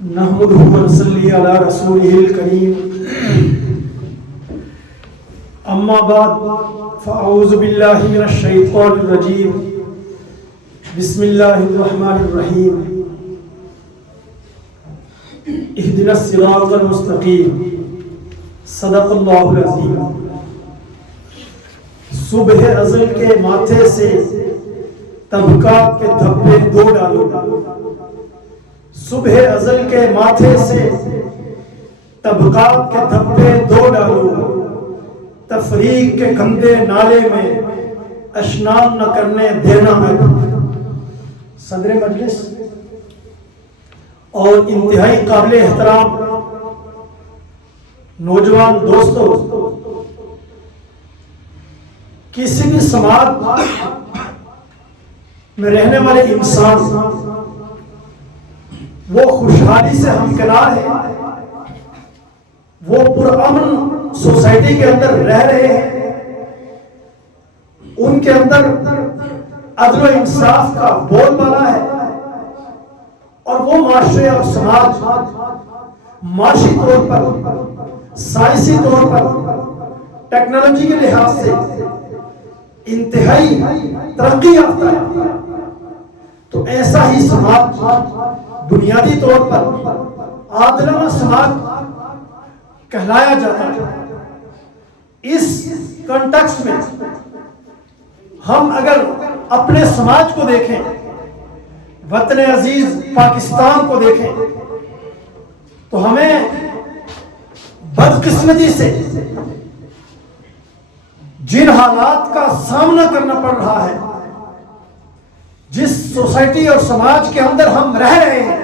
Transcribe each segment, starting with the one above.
نحمده ونصلي على رسوله الكريم اما بعد فاعوذ بالله من الشيطان الرجيم بسم الله الرحمن الرحيم اهدنا الصراط المستقيم صدق الله العظيم. صبح ازل کے ماتھے سے طبقات کے دھبے دو ڈالو، صبح ازل کے ماتھے سے طبقات کے دھبے دو ڈالو، تفریق کے گندے نالے میں اشنان نہ کرنے دینا ہے. صدر مجلس اور انتہائی قابل احترام نوجوان دوستو، کسی بھی سماج میں رہنے والے انسان وہ خوشحالی سے ہمکنار ہے، وہ پرامن سوسائٹی کے اندر رہ رہے ہیں، ان کے اندر عدل و انصاف کا بول بالا ہے، اور وہ معاشرے اور سماج معاشی طور پر، سائنسی طور پر، ٹیکنالوجی کے لحاظ سے انتہائی ترقی یافتہ ہے. تو ایسا ہی سماج بنیادی طور پر عادلانہ سماج کہلایا جاتا ہے. اس کنٹیکسٹ میں ہم اگر اپنے سماج کو دیکھیں، وطن عزیز پاکستان کو دیکھیں، تو ہمیں بدقسمتی سے جن حالات کا سامنا کرنا پڑ رہا ہے، جس سوسائٹی اور سماج کے اندر ہم رہ رہے ہیں،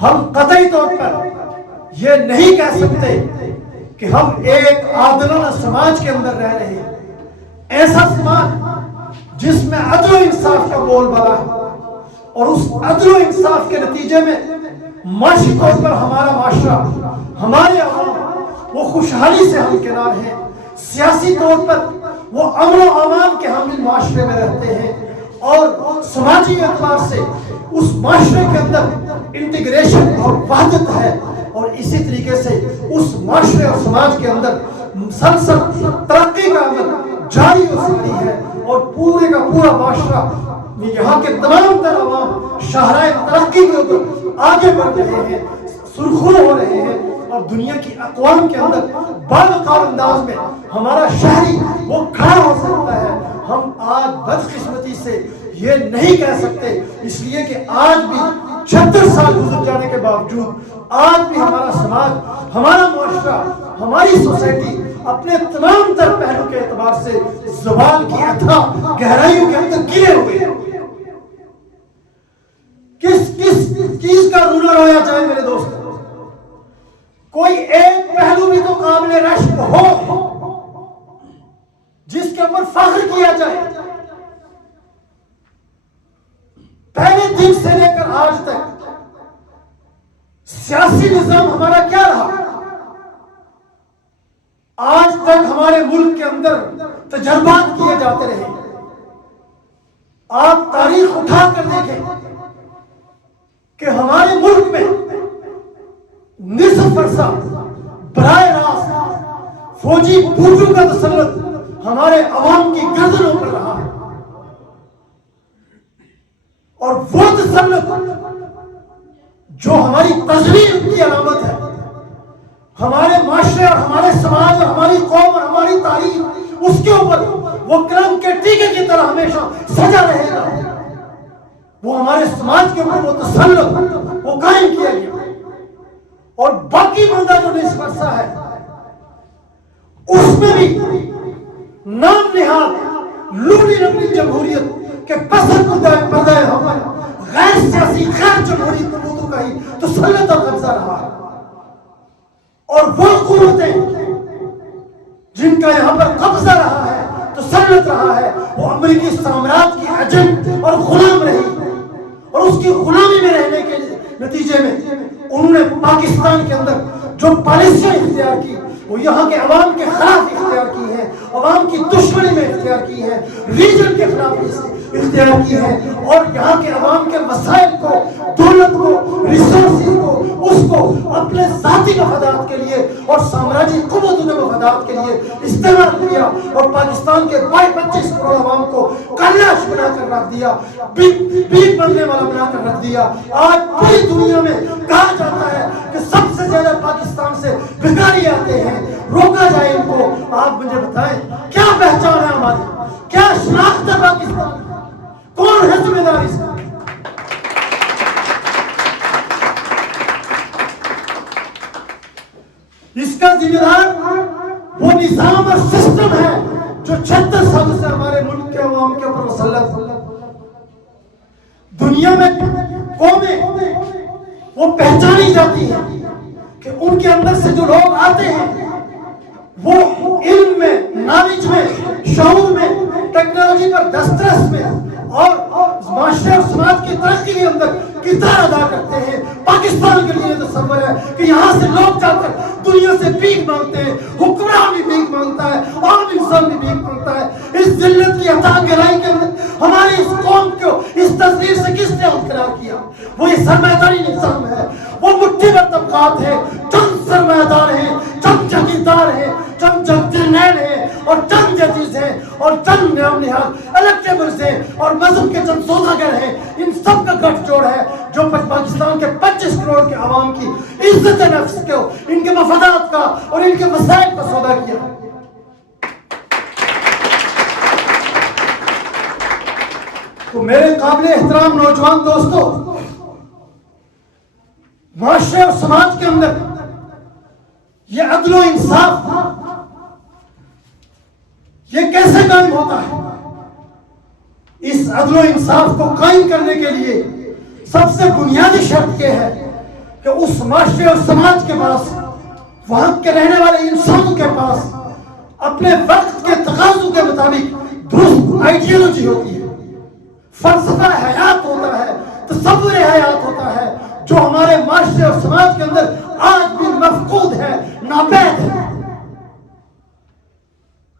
ہم قطعی طور پر یہ نہیں کہہ سکتے کہ ہم ایک عادلانہ سماج کے اندر رہ رہے ہیں. ایسا سماج جس میں عدل و انصاف کا بول بالا ہے، اور اس عدل و انصاف کے نتیجے میں معاشی طور پر ہمارا معاشرہ، ہمارے عوام وہ خوشحالی سے ہمکنار ہیں، سیاسی طور پر وہ امن و امان کے حامل معاشرے میں رہتے ہیں، اور سماجی اعتبار سے اس معاشرے کے اندر انٹیگریشن اور وحدت ہے، اور اسی طریقے سے اس معاشرے اور سماج کے اندر مسلسل ترقی کا عمل جاری و ساری ہے، اور پورے کا پورا معاشرہ، یہاں کے تمام تر عوام شاہراہ ترقی کے اوپر آگے بڑھ رہے ہیں، سرخرو ہو رہے ہیں، اور دنیا کی اقوام کے اندر باوقار انداز میں ہمارا شہری وہ کھڑا ہو سکتا ہے. ہم آج بدقسمتی سے یہ نہیں کہہ سکتے، اس لیے کہ آج بھی 76 سال گزر جانے کے باوجود آج بھی ہمارا سماج، ہمارا معاشرہ، ہماری سوسائٹی اپنے تمام تر پہلو کے اعتبار سے زوال کی اتھاہ گہرائیوں کے اندر گرے ہوئے ہیں. کس چیز کا رونا رویا جائے میرے دوست؟ کوئی ایک پہلو بھی تو قابل رشک ہو جس کے اوپر فخر کیا جائے. پہلے دن سے لے کر آج تک سیاسی نظام ہمارا کیا رہا؟ آج تک ہمارے ملک کے اندر تجربات کیے جاتے رہے. آپ تاریخ اٹھا کر دیکھیں کہ ہمارے ملک میں نصف عرصہ براہ راست فوجی فوجوں کا تسلط ہمارے عوام کی گردنوں پر رہا ہے، اور وہ تسلط جو ہماری تزلیل کی علامت ہے، ہمارے معاشرے اور ہمارے سماج اور ہماری قوم اور ہماری تاریخ اس کے اوپر وہ قلم کے ٹیکے کی طرح ہمیشہ سجا رہے گا. وہ ہمارے سماج کے اوپر وہ تسلط وہ قائم کیا گیا، اور باقی بندہ جو نصف عرصہ ہے اس میں بھی نام نہاد لوٹی لگڑی جمہوریت کے پسند پردہ ہمارا غیر سیاسی غیر جمہوری قوتوں کا ہی تسلط اور قبضہ رہا ہے. اور وہ قوتیں جن کا یہاں پر قبضہ رہا ہے، تسلط رہا ہے، وہ امریکی سامراج کی ایجنٹ اور غلام رہی، اور اس کی غلامی میں رہنے کے نتیجے میں انہوں نے پاکستان کے اندر جو پالیسیاں اختیار کی وہ یہاں کے عوام کے خلاف اختیار کی ہیں، عوام کی دشمنی میں اختیار کی ہیں، ریجن کے خلاف اختیار کی ہے، اور یہاں کے عوام کے مسائل کو، دولت کو، ریسورسز کو اپنے ذاتی مفادات کے لیے اور سامراجی قوتوں کے مفادات کے لیے استعمال کیا اور پاکستان کے 25 کروڑ عوام کو کلاش بنا کر رکھ دیا، بھیک مانگنے والا بنا کر رکھ دیا۔ آج پوری دنیا میں کہا جاتا ہے کہ سب سے زیادہ پاکستان سے بھکاری آتے ہیں، روکا جائے ان کو۔ آپ مجھے بتائیں کیا پہچان ہے ہماری، کیا شناخت ہے پاکستان، کون ہے ذمہ دار اس کا؟ اس کا ذمہ دار وہ نظام اور سسٹم ہے جو 76 سال سے ہمارے ملک کے عوام کے اوپر مسلط ہے۔ دنیا میں قومیں وہ پہچانی جاتی ہیں کہ ان کے اندر سے جو لوگ آتے ہیں وہ علم میں، نالج میں، شعور میں، ٹیکنالوجی پر دسترس میں اور معاشرے اور سماج کی ترقی کے اندر کردار ادا کرتے ہیں۔ پاکستان کے لیے تصور ہے کہ یہاں سے لوگ جا کر دنیا سے بھیک مانگتے ہیں، حکمران بھی بھیک مانگتا ہے، عام انسان بھی بھیک مانگتا ہے۔ اس ذلت کی عطا گرائی کے اندر ہماری اس قوم کو اس تصویر سے کس نے انقلاب کیا؟ وہ یہ سرمایہ نظام ہے، وہ مٹھی بھر طبقات ہے، چند سرمایہ دار ہیں، چند جاگیردار ہیں، چند جرنیل ہیں اور چند ججز ہیں اور چند نام نہاد الیکٹیبلز ہیں اور مذہب کے چند سوداگر ہیں۔ ان سب کا گٹھ جوڑ ہے جو پاکستان کے 25 کروڑ کے عوام کی عزت نفس کو، ان کے مفادات کا اور ان کے مسائل کا سودا کیا۔ تو میرے قابل احترام نوجوان دوستو، معاشرے اور سماج کے اندر یہ عدل و انصاف یہ کیسے قائم ہوتا ہے؟ اس عدل و انصاف کو قائم کرنے کے لیے سب سے بنیادی شرط یہ ہے کہ اس معاشرے اور سماج کے پاس، وہاں کے رہنے والے انسانوں کے پاس اپنے وقت کے تقاضوں کے مطابق درست آئیڈیالوجی ہوتی ہے، فلسفہ حیات ہوتا ہے، تصور حیات ہوتا ہے، جو ہمارے معاشرے اور سماج کے اندر آج بھی مفقود ہے، ناپید ہے۔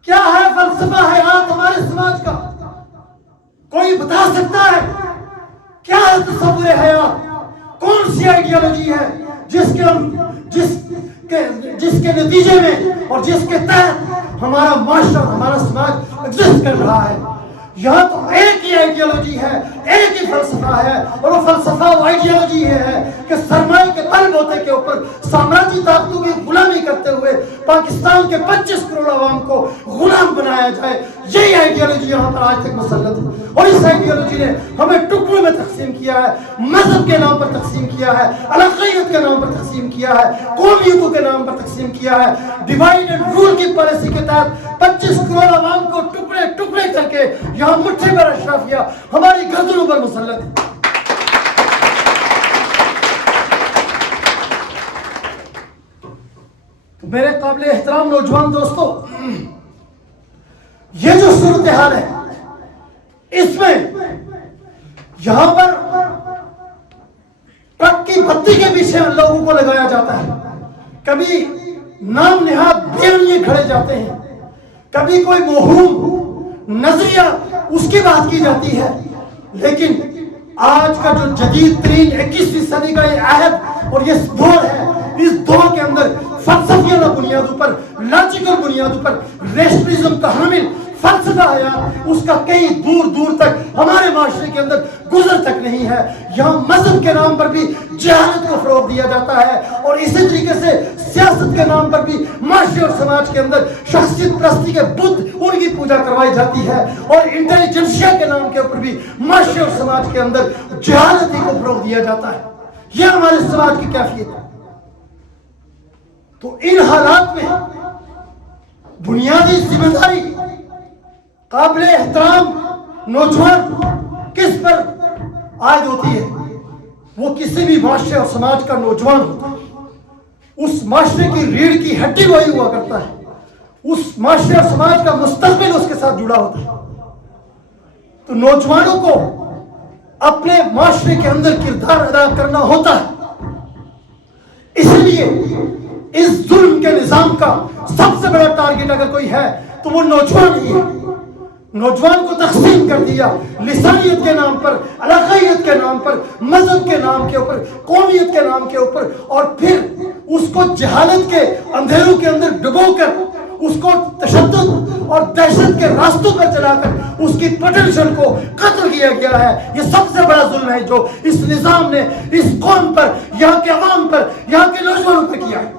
کیا ہے فلسفہ حیات ہمارے سماج کا؟ کوئی بتا سکتا ہے کیا ہے تصور حیات؟ کون سی آئیڈیالوجی ہے جس کے نتیجے میں اور جس کے تحت ہمارا معاشرہ، ہمارا سماج ایگزسٹ کر رہا ہے؟ یہاں تو ایک ہی آئیڈیالوجی ہے، ایک ہی فلسفہ ہے، اور وہ فلسفہ و آئیڈیالوجی یہ ہے کہ سرمایہ کے طلب ہوتے کے اوپر سامراجی طاقتوں کی غلامی کرتے ہوئے پاکستان کے 25 کروڑ عوام کو غلام بنایا جائے۔ یہی آئیڈیالوجی یہاں پر آج تک مسلط ہے، اور اس آئیڈیالوجی نے ہمیں ٹکڑوں میں تقسیم کیا ہے، مذہب کے نام پر تقسیم کیا ہے، علاقائیت کے نام پر تقسیم کیا ہے، قومیتوں کے نام پر تقسیم کیا ہے۔ ڈیوائیڈ اینڈ رول کی پالیسی کے تحت 25 کروڑ عوام کو ٹکڑے ٹکڑے کر کے یہاں مٹھی پر اشرافیہ ہماری گردنوں پر مسلط ہے۔ تو میرے قابل احترام نوجوان دوستو، یہ جو صورتحال ہے اس میں یہاں پر ٹرک کی بتی کے پیچھے لوگوں کو لگایا جاتا ہے، کبھی نام نہاد بیانیے کھڑے جاتے ہیں، کبھی کوئی موہوم نظریہ اس کی بات کی جاتی ہے، لیکن آج کا جو جدید ترین 21ویں صدی کا یہ عہد اور یہ دور ہے، اس دور کے اندر فلسفیانہ بنیادوں پر، لاجیکل بنیادوں پر ریشنلزم کا حامل فلسفہ حیات اس کا کہیں دور دور تک ہمارے معاشرے کے اندر گزر تک نہیں ہے۔ یہاں مذہب کے نام پر بھی جہالت کو فروغ دیا جاتا ہے، اور اسی طریقے سے سیاست کے نام پر بھی معاشرے اور سماج کے اندر شخصیت پرستی کے بت ان کی پوجا کروائی جاتی ہے، اور انٹیلیجنسیا کے نام کے اوپر بھی معاشرے اور سماج کے اندر جہالتی کو فروغ دیا جاتا ہے۔ یہ ہمارے سماج کی کیفیت ہے۔ تو ان حالات میں بنیادی ذمہ داری قابل احترام نوجوان کس پر عائد ہوتی ہے؟ وہ کسی بھی معاشرے اور سماج کا نوجوان ہوتا ہے، اس معاشرے کی ریڑھ کی ہڈی وہی ہوا کرتا ہے، اس معاشرے اور سماج کا مستقبل اس کے ساتھ جڑا ہوتا ہے۔ تو نوجوانوں کو اپنے معاشرے کے اندر کردار ادا کرنا ہوتا ہے، اس لیے اس ظلم کے نظام کا سب سے بڑا ٹارگٹ اگر کوئی ہے تو وہ نوجوان ہی ہے۔ نوجوان کو تقسیم کر دیا لسانیت کے نام پر، علاقائیت کے نام پر، مذہب کے نام کے اوپر، قومیت کے نام کے اوپر، اور پھر اس کو جہالت کے اندھیروں کے اندر ڈبو کر اس کو تشدد اور دہشت کے راستوں پر چلا کر اس کی پوٹینشل کو قتل کیا گیا ہے۔ یہ سب سے بڑا ظلم ہے جو اس نظام نے اس قوم پر، یہاں کے عوام پر، یہاں کے نوجوانوں پر کیا ہے۔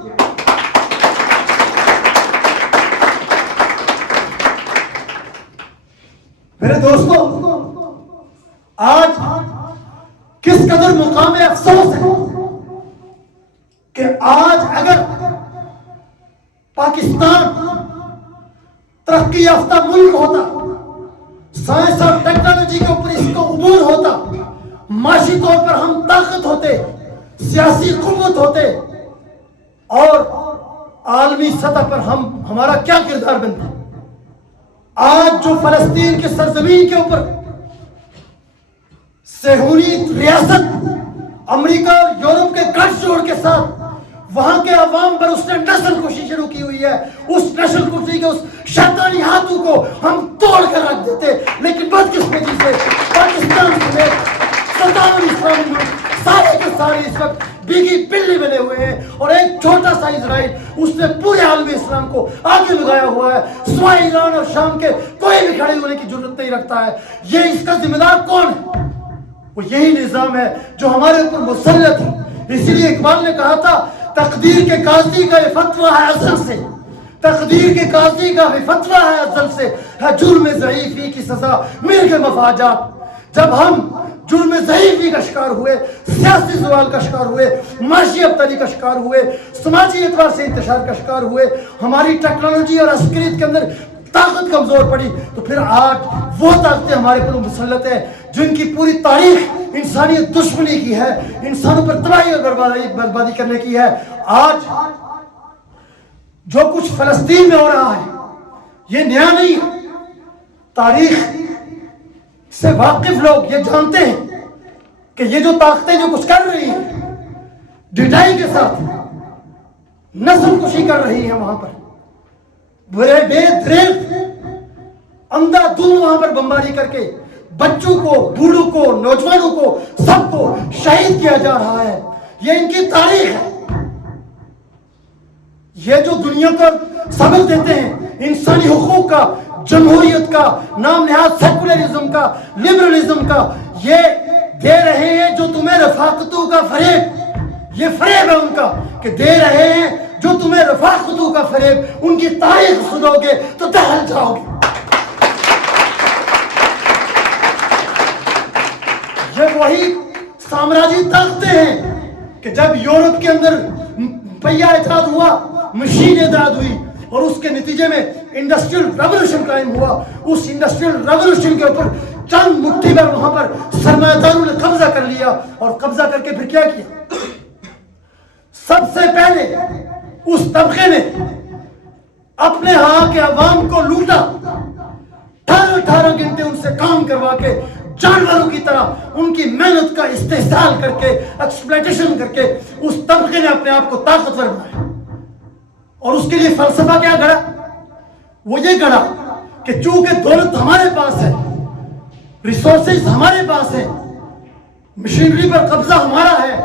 میرے دوستو، آج کس قدر مقام افسوس ہے کہ آج اگر پاکستان ترقی یافتہ ملک ہوتا، سائنس اور ٹیکنالوجی کے اوپر اس کو عبور ہوتا، معاشی طور پر ہم طاقت ہوتے، سیاسی قوت ہوتے، اور عالمی سطح پر ہمارا کیا کردار بنتا۔ آج جو فلسطین کی سرزمین کے اوپر صہیونی ریاست امریکہ اور یورپ کے گٹھ جوڑ کے ساتھ وہاں کے عوام پر اس نے نسل کشی شروع کی ہوئی ہے، اس نسل کشی کے اس شیطانی ہاتھوں کو ہم توڑ کر رکھ دیتے، لیکن بدقسمتی سے پاکستان سمیت 57 اسلامی ملک سارے کے سارے اس وقت بیگی بلی بنے ہوئے ہیں، اور ایک چھوٹا سا اسرائیل اس نے پورے عالم اسلام کو آگے لگایا ہوا ہے، سوائے ایران اور شام کے کوئی بھی کھڑے ہونے کی ضرورت نہیں رکھتا ہے۔ یہ اس کا ذمہ دار کون ہے؟ وہ یہی نظام ہے جو ہمارے اوپر مسلط ہے۔ اسی لیے اقبال نے کہا تھا، تقدیر کے قاضی کا یہ فتویٰ ہے ازل سے، تقدیر کے قاضی کا یہ فتویٰ ہے ازل سے، ہے جرم ضعیفی کی سزا مل کے مفاجات۔ جب ہم جرم ضعیفی کا شکار ہوئے، سیاسی زوال کا شکار ہوئے، معاشی ابتری کا شکار ہوئے، سماجی اعتبار سے انتشار کا شکار ہوئے، ہماری ٹیکنالوجی اور عسکریت کے اندر طاقت کمزور پڑی، تو پھر آج وہ طاقتیں ہمارے پر مسلط ہیں جن کی پوری تاریخ انسانیت دشمنی کی ہے، انسانوں پر تباہی اور بربادی کرنے کی ہے۔ آج جو کچھ فلسطین میں ہو رہا ہے یہ نیا نہیں ہے۔ تاریخ سے واقف لوگ یہ جانتے ہیں کہ یہ جو طاقتیں جو کچھ کر رہی ہیں، ڈٹائی کے ساتھ نسل کشی کر رہی ہیں، وہاں پر برے بے دریغ اندھا دھند وہاں پر بمباری کر کے بچوں کو، بوڑھوں کو، نوجوانوں کو، سب کو شہید کیا جا رہا ہے۔ یہ ان کی تاریخ ہے۔ یہ جو دنیا کو سبق دیتے ہیں انسانی حقوق کا، جمہوریت کا، نام نہاد سیکولرزم کا، لبرلزم کا، یہ دے رہے ہیں جو تمہیں رفاقتوں کا فریب، یہ فریب ہے ان کا کہ دے رہے ہیں جو تمہیں رفاقتوں کا فریب، ان کی تاریخ سنو گے تو دہل جاؤ گے۔ یہ وہی سامراجی طاقتیں ہیں کہ جب یورپ کے اندر پہیہ ایجاد ہوا، مشین ایجاد ہوئی، اور اس کے نتیجے میں انڈسٹریل ریولوشن قائم ہوا، اس انڈسٹریل ریولوشن کے اوپر چند مٹھی پر وہاں پر سرمایہ داروں نے قبضہ کر لیا، اور قبضہ کر کے پھر کیا کیا؟ سب سے پہلے اس طبقے نے اپنے ہاں کے عوام کو لوٹا، 18 گھنٹے ان سے کام کروا کے جانوروں کی طرح ان کی محنت کا استحصال کر کے، ایکسپلائٹیشن کر کے اس طبقے نے اپنے آپ کو طاقتور بنایا۔ اور اس کے لیے فلسفہ کیا گھڑا؟ وہ یہ گھڑا کہ چونکہ دولت ہمارے پاس ہے، ریسورسز ہمارے پاس ہیں، مشینری پر قبضہ ہمارا ہے،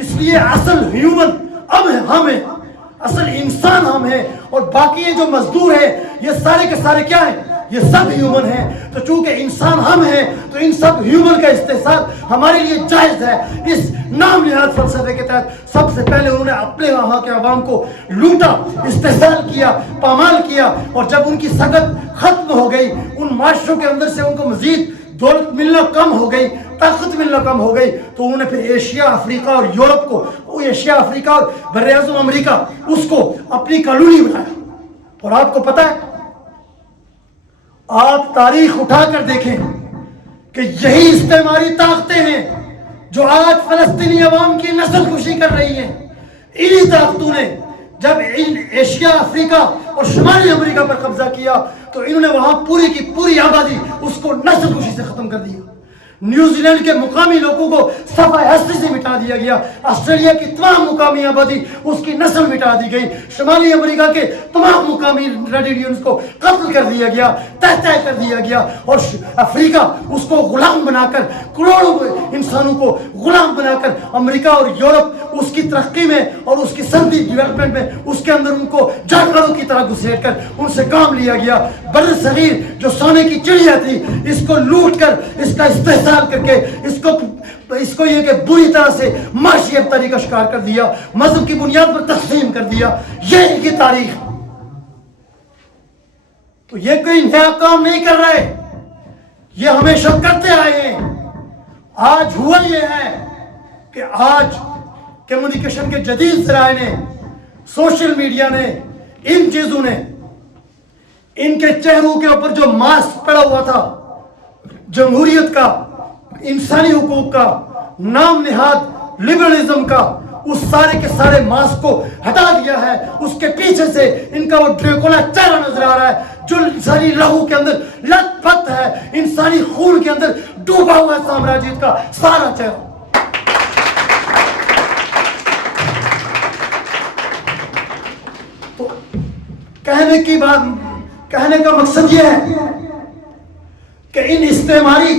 اس لیے اصل ہیومن ہم ہیں، اصل انسان ہم ہیں، اور باقی یہ جو مزدور ہیں یہ سارے کے سارے کیا ہیں؟ یہ سب ہیومن ہیں۔ تو چونکہ انسان ہم ہیں تو ان سب ہیومن کا استحصال ہمارے لیے جائز ہے۔ اس نام نہاد فلسفے کے تحت سب سے پہلے انہوں نے اپنے وہاں کے عوام کو لوٹا، استحصال کیا، پامال کیا، اور جب ان کی سکت ختم ہو گئی، ان معاشروں کے اندر سے ان کو مزید دولت ملنا کم ہو گئی، طاقت ملنا کم ہو گئی، تو انہوں نے پھر ایشیا، افریقہ اور یورپ کو، ایشیا، افریقہ اور براعظم امریکہ، اس کو اپنی کالونی بنایا۔ اور آپ کو پتہ ہے، آپ تاریخ اٹھا کر دیکھیں کہ یہی استعماری طاقتیں ہیں جو آج فلسطینی عوام کی نسل کشی کر رہی ہیں۔ انہی طاقتوں نے جب ایشیا، افریقہ اور شمالی امریکہ پر قبضہ کیا تو انہوں نے وہاں پوری کی پوری آبادی اس کو نسل کشی سے ختم کر دیا۔ نیوزی لینڈ کے مقامی لوگوں کو صفحہ ہستی سے مٹا دیا گیا. آسٹریلیا کی تمام مقامی آبادی اس کی نسل مٹا دی گئی. شمالی امریکہ کے تمام مقامی ریڈ انڈینز کو قتل کر دیا گیا, تہہ کر دیا گیا. اور افریقہ اس کو غلام بنا کر, کروڑوں انسانوں کو غلام بنا کر امریکہ اور یورپ اس کی ترقی میں اور اس کی صنعتی ڈیولپمنٹ میں اس کے اندر ان کو جانوروں کی طرح گھسیٹ کر ان سے کام لیا گیا. بر صغیر جو سونے کی چڑیا تھی, اس کو لوٹ کر, اس کا استحصال کر کے اس کو یہ کہ بری طرح سے معاشی ابتری کا شکار کر دیا, مذہب کی بنیاد پر تقسیم کر دیا. یہ ان کی تاریخ. تو یہ کوئی نیا کام نہیں کر رہے, یہ ہمیشہ کرتے آئے ہیں. آج ہوا یہ ہے کہ آج کمیونیکیشن کے جدید ذرائع نے, سوشل میڈیا نے, ان چیزوں نے ان کے چہروں کے اوپر جو ماسک پڑا ہوا تھا جمہوریت کا, انسانی حقوق کا, نام نہاد لبرلزم کا, اس سارے کے سارے ماسک کو ہٹا دیا ہے. اس کے پیچھے سے ان کا وہ ڈریکولا چہرہ نظر آ رہا ہے جو انسانی لہو کے اندر لت پت ہے, انسانی خون کے اندر ڈوبا ہوا ہے سامراجیت کا سارا چہرہ. تو کہنے کا مقصد یہ ہے کہ ان استعماری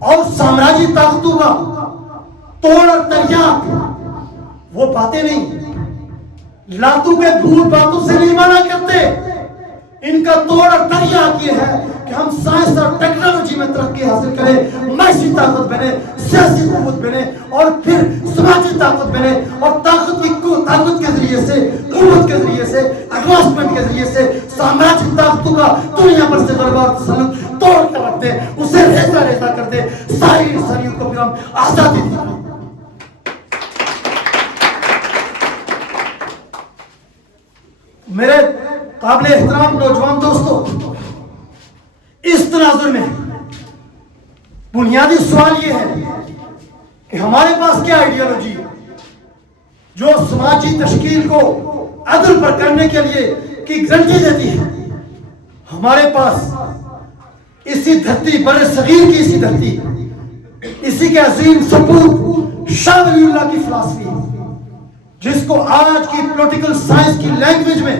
اور سامراجی طاقتوں کا توڑ اور تریاق وہ باتیں نہیں, لاتوں کے بھوت باتوں سے نہیں مانا کرتے. ان کا توڑ اور تریاق یہ ہے کہ ہم سائنس اور ٹیکنالوجی میں ترقی حاصل کریں, معاشی طاقت بنے, سیاسی قوت بنے, اور پھر سماجی طاقت بنے, اور طاقت کے ذریعے سے, قوت کے ذریعے سے, ایڈوانسمنٹ کے ذریعے سے سامراجی طاقتوں کا دنیا پر سے غلبہ اور تسلط توڑ کر رکھ دے, اسے ریزہ ریزہ کر دے, ساری انسانیت کو پھر ہم آزادی دیں. میرے قابل احترام نوجوان دوستو, اس تناظر میں بنیادی سوال یہ ہے کہ ہمارے پاس کیا آئیڈیالوجی ہے جو سماجی تشکیل کو عدل پر کرنے کے لیے کی گارنٹی دیتی ہے. ہمارے پاس اسی دھرتی, بر صغیر کی اسی دھرتی, اسی کے عظیم سپوت شاہ ولی اللہ کی فلسفی, جس کو آج کی پولیٹیکل سائنس کی لینگویج میں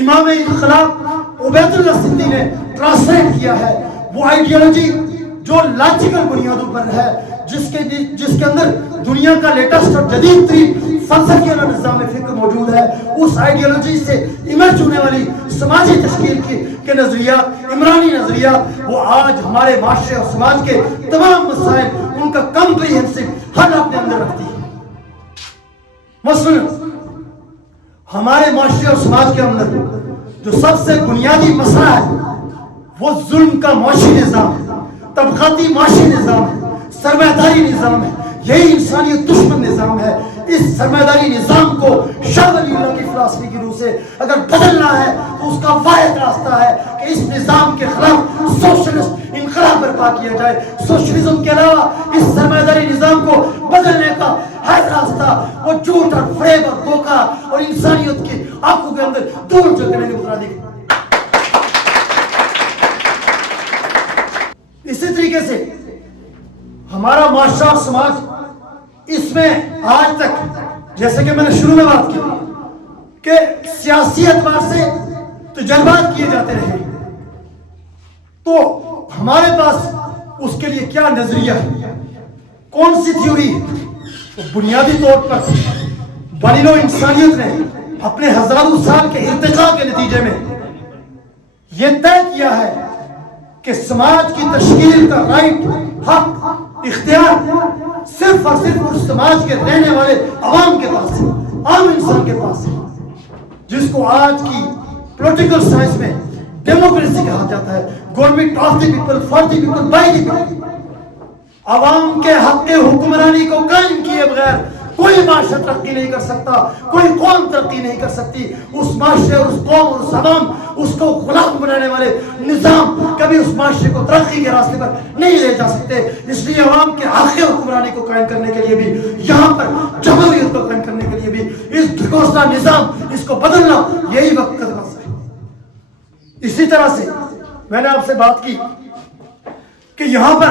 امام انقلاب عبید اللہ سندھی نے ٹرانسلیٹ کیا ہے, وہ آئیڈیالوجی جو لاجیکل بنیادوں پر ہے, جس کے اندر دنیا کا لیٹسٹ اور جدید ترین فلسفی اور نظام فکر موجود ہے. اس آئیڈیالوجی سے ایمرج ہونے والی سماجی تشکیل کے نظریات, عمرانی نظریات, وہ آج ہمارے معاشرے اور سماج کے تمام مسائل, ان کا کمپریہنسو حل اپنے اندر رکھتی ہے. مثلاً ہمارے معاشرے اور سماج کے اندر جو سب سے بنیادی مسئلہ ہے وہ ظلم کا معاشی نظام ہے, طبقاتی معاشی نظام ہے, سرمایہ نظام ہے. یہی انسانیت دشمن نظام ہے. اس سرمایہ نظام کو شاہ ولی اللہ کی فلسفی کی روح سے اگر بدلنا ہے تو اس کا واحد راستہ ہے کہ اس نظام کے خلاف سوشلسٹ انقلاب برپا کیا جائے. سوشلزم کے علاوہ اس سرمایہ نظام کو بدلنے کا ہر راستہ وہ جھوٹ اور فریب اور دھوکہ اور انسانیت کی آنکھوں کے اندر دور جگنے کے مترادف. اسی طریقے سے ہمارا معاشرہ اور سماج, اس میں آج تک جیسے کہ میں نے شروع میں بات کی کہ سیاسی اعتبار سے تجربات کیے جاتے رہے, تو ہمارے پاس اس کے لیے کیا نظریہ ہے, کون سی تھیوری ہے. تو بنیادی طور پر بنی انسانیت نے اپنے ہزاروں سال کے ارتقاء کے نتیجے میں یہ طے کیا ہے کہ سماج کی تشکیل کا رائٹ, حق, اختیار صرف اور صرف اس سماج کے رہنے والے عوام کے پاس ہے, عام انسان کے پاس ہے, جس کو آج کی پولیٹیکل سائنس میں ڈیموکریسی کہا جاتا ہے. Government of the people, for the people, by the people. عوام کے حق حکمرانی کو قائم کیے بغیر کوئی معاشرہ ترقی نہیں کر سکتا, کوئی قوم ترقی نہیں کر سکتی. اس معاشرے اور اس قوم اور اس عوام, اس کو غلام بنانے والے نظام کبھی اس معاشرے کو ترقی کے راستے پر نہیں لے جا سکتے. اس لیے عوام کے حق حکمرانی کو قائم کرنے کے لیے بھی, یہاں پر جمہوریت کو قائم کرنے کے لیے بھی, اس ڈھکوسلا نظام, اس کو بدلنا یہی وقت کا مسئلہ ہے. اسی طرح سے میں نے آپ سے بات کی کہ یہاں پر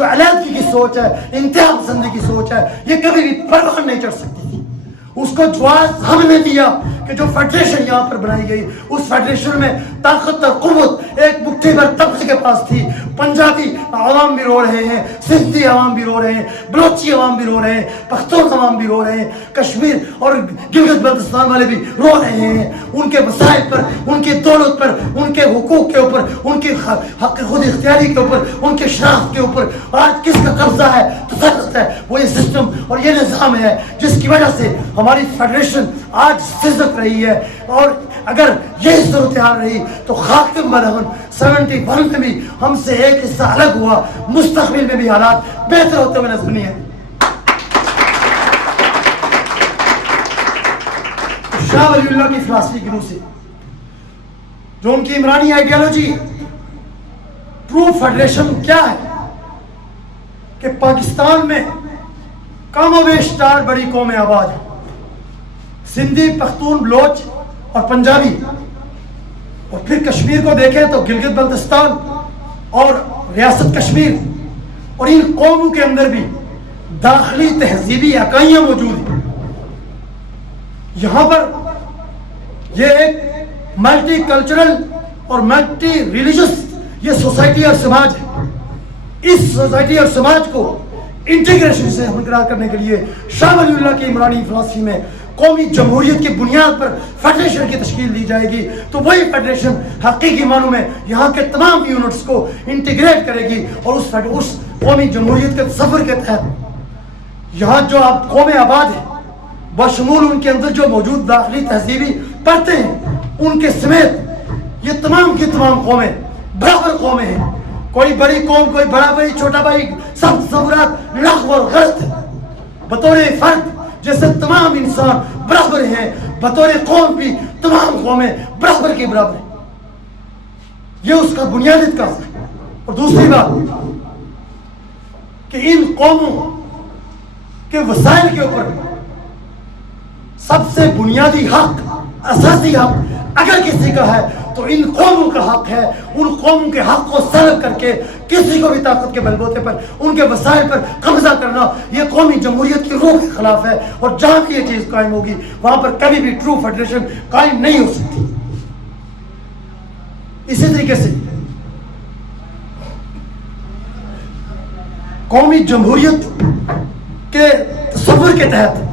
جو علیحدگی کی سوچ ہے, انتہا پسندی کی سوچ ہے, یہ کبھی بھی پروان نہیں چڑھ سکتی تھی. اس کو جواز ہم نے دیا کہ جو فیڈریشن یہاں پر بنائی گئی, اس فیڈریشن میں طاقت اور قوت ایک مٹھی بھر طبقے کے پاس تھی. پنجابی عوام بھی رو رہے ہیں, سندھی عوام بھی رو رہے ہیں, بلوچی عوام بھی رو رہے ہیں, پختون عوام بھی رو رہے ہیں, کشمیر اور گلگت بلتستان والے بھی رو رہے ہیں. ان کے مسائل پر, ان کی دولت پر, ان کے حقوق کے اوپر, ان کی حق خود اختیاری کے اوپر, ان کے شناخت کے اوپر آج کس کا قبضہ ہے, تسلط ہے, وہ یہ سسٹم اور یہ نظام ہے جس کی وجہ سے ہماری فیڈریشن آج سزک رہی ہے. اور اگر یہ صورتحال رہی تو خاتم مرہن 71 میں بھی ہم سے ایک حصہ الگ ہوا, مستقبل میں بھی حالات بہتر ہوتے ہوئے نظر نہیں ہے. شاہ ولی اللہ کی فلسفی کی روح سے جو ان کی عمرانی آئیڈیالوجی, ٹرو فیڈریشن کیا ہے کہ پاکستان میں کم و بیش 4 بڑی قومیں آباد ہیں, سندھی, پختون, بلوچ اور پنجابی. اور پھر کشمیر کو دیکھیں تو گلگت بلتستان اور ریاست کشمیر, اور ان قوموں کے اندر بھی داخلی تہذیبی اکائیاں موجود ہیں. یہاں پر یہ ایک ملٹی کلچرل اور ملٹی ریلیجس یہ سوسائٹی اور سماج ہے. اس سوسائٹی اور سماج کو انٹیگریشن سے برقرار کرنے کے لیے شاہ ولی اللہ کی عمرانی فلسفی میں قومی جمہوریت کی بنیاد پر فیڈریشن کی تشکیل دی جائے گی. تو وہی فیڈریشن حقیقی معنوں میں یہاں کے تمام یونٹس کو انٹیگریٹ کرے گی, اور اس قومی جمہوریت کے تصور کے تحت یہاں جو قومیں آباد ہیں بشمول ان کے اندر جو موجود داخلی تہذیبی پرتیں ہیں, ان کے سمیت یہ تمام کی تمام قومیں برابر قومیں ہیں. کوئی بڑی قوم, کوئی بڑا بھائی, چھوٹا بھائی, سب تصورات لغو اور غلط ہیں. بطور فرد جیسے تمام انسان برابر ہیں, بطور قوم بھی تمام قومیں برابر کی برابر ہیں. یہ اس کا بنیادی تقاضا ہے. اور دوسری بات کہ ان قوموں کے وسائل کے اوپر سب سے بنیادی حق, اساسی حق اگر کسی کا ہے تو ان قوموں کا حق ہے. ان قوموں کے حق کو سلب کر کے کسی کو بھی طاقت کے بلبوتے پر ان کے وسائل پر قبضہ کرنا یہ قومی جمہوریت کی روح کے خلاف ہے. اور جہاں بھی یہ چیز قائم ہوگی وہاں پر کبھی بھی ٹرو فیڈریشن قائم نہیں ہو سکتی. اسی طریقے سے قومی جمہوریت کے تصور کے تحت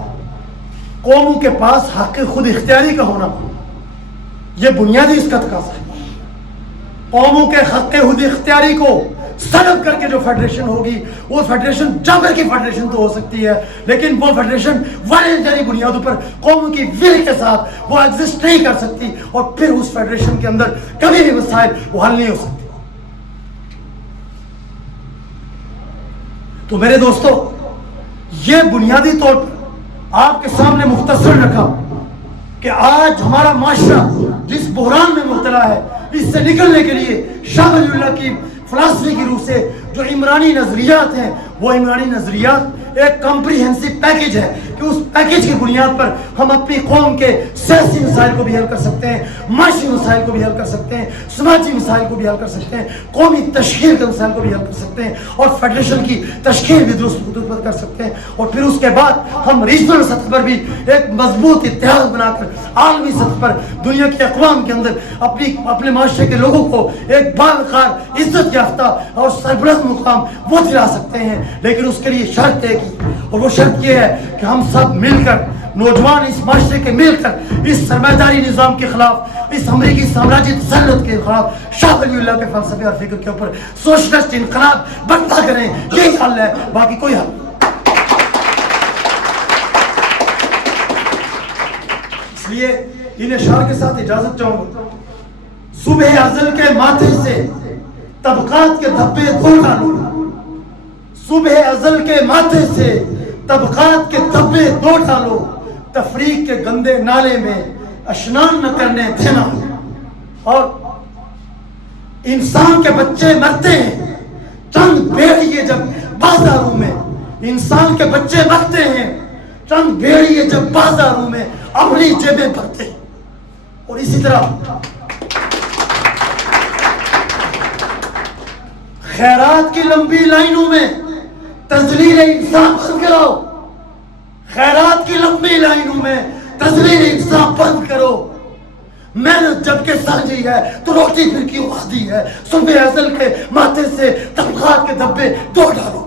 قوموں کے پاس حق خود اختیاری کا ہونا یہ بنیادی اس کا تقاضا ہے. قوموں کے حق خود اختیاری کو سلب کر کے جو فیڈریشن ہوگی وہ فیڈریشن جبر کی فیڈریشن تو ہو سکتی ہے, لیکن وہ فیڈریشن والنٹری بنیادوں پر قوموں کی ول کے ساتھ وہ ایگزسٹ نہیں کر سکتی, اور پھر اس فیڈریشن کے اندر کبھی بھی مسائل وہ حل نہیں ہو سکتے. تو میرے دوستو, یہ بنیادی طور پر آپ کے سامنے مختصر رکھا کہ آج ہمارا معاشرہ جس بحران میں مبتلا ہے, اس سے نکلنے کے لیے شاہ ولی اللہ کی فلسفی کی روح سے جو عمرانی نظریات ہیں, وہ عمرانی نظریات ایک کمپریہنسو پیکج ہے کہ اس پیکج کی بنیاد پر ہم اپنی قوم کے سیاسی مسائل کو بھی حل کر سکتے ہیں, معاشی مسائل کو بھی حل کر سکتے ہیں, سماجی مسائل کو بھی حل کر سکتے ہیں, قومی تشکیل کے مسائل کو بھی حل کر سکتے ہیں, اور فیڈریشن کی تشکیل بھی درست کر سکتے ہیں. اور پھر اس کے بعد ہم ریجنل سطح پر بھی ایک مضبوط اتحاد بنا کر عالمی سطح پر دنیا کے اقوام کے اندر اپنے معاشرے کے لوگوں کو ایک باوقار عزت یافتہ اور سربلند مقام وہ دلا سکتے ہیں. لیکن اس کے لیے شرط ہے اور وہ شرط یہ ہے کہ ہم سب مل کر, نوجوان اس معاشرے کے مل کر اس سرمایہ نظام کے خلاف, اس امریکی سامراجی تسلط کے خلاف شاہ ولی اللہ کے فلسفے اور فکر کے اوپر سوشلسٹ انقلاب برپا کریں. یہی حل ہے, باقی کوئی حل نہیں. اس لیے ان اشعار کے ساتھ اجازت چاہوں گا. صبح ازل کے ماتھے سے طبقات کے دھبے دھو ڈالو, صبح ازل کے ماتھے سے طبقات کے دھبے دھو ڈالو, تفریق کے گندے نالے میں اشنان نہ کرنے دینا. اور انسان کے بچے مرتے ہیں چند بھیڑیے جب بازاروں میں, انسان کے بچے مرتے ہیں چند بھیڑیے جب بازاروں میں اپنی جیبیں بھرتے ہیں. اور اسی طرح خیرات کی لمبی لائنوں میں تذلیل انسان بند کرو، خیرات کی لمبی لائنوں میں تذلیل انسان بند کرو. محنت جب کہ سانجی ہے تو روٹی پھر کیوں کھدی ہے؟ صبح ازل کے ماتھے سے تنخواہ کے دبے دو ڈالو.